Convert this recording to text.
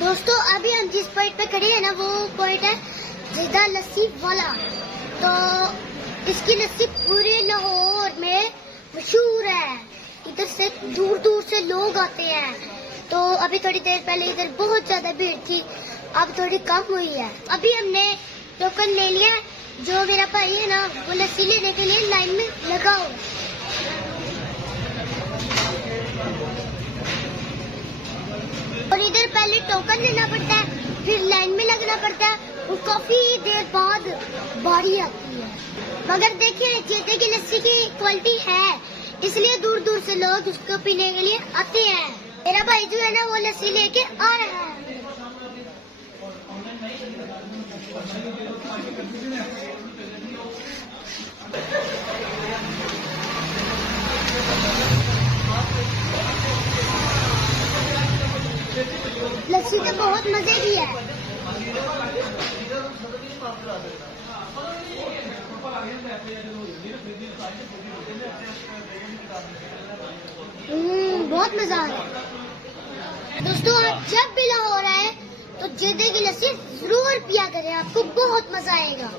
दोस्तों अभी हम जिस पॉइंट पे खड़े हैं ना वो पॉइंट है जिदा लस्सी वाला। तो इसकी लस्सी पूरे लाहौर में मशहूर है। इधर से दूर दूर से लोग आते हैं। तो अभी थोड़ी देर पहले इधर बहुत ज्यादा भीड़ थी, अब थोड़ी कम हुई है। अभी हमने टोकन ले लिया। जो मेरा भाई है ना वो लस्सी लेने के लिए लाइन में लगा हुआ है। और इधर पहले टोकन लेना पड़ता है, फिर लाइन में लगना पड़ता है और काफी देर बाद बारी आती है। मगर देखिए चेते की लस्सी की क्वालिटी है, इसलिए दूर दूर से लोग उसको पीने के लिए आते हैं। मेरा भाई जो है ना वो लस्सी लेके आ रहा है। लस्सी तो बहुत मजे की है। बहुत मजा आ रहा है। दोस्तों आप जब भी लाहौर आए तो जेदे की लस्सी जरूर पिया करें, आपको बहुत मजा आएगा।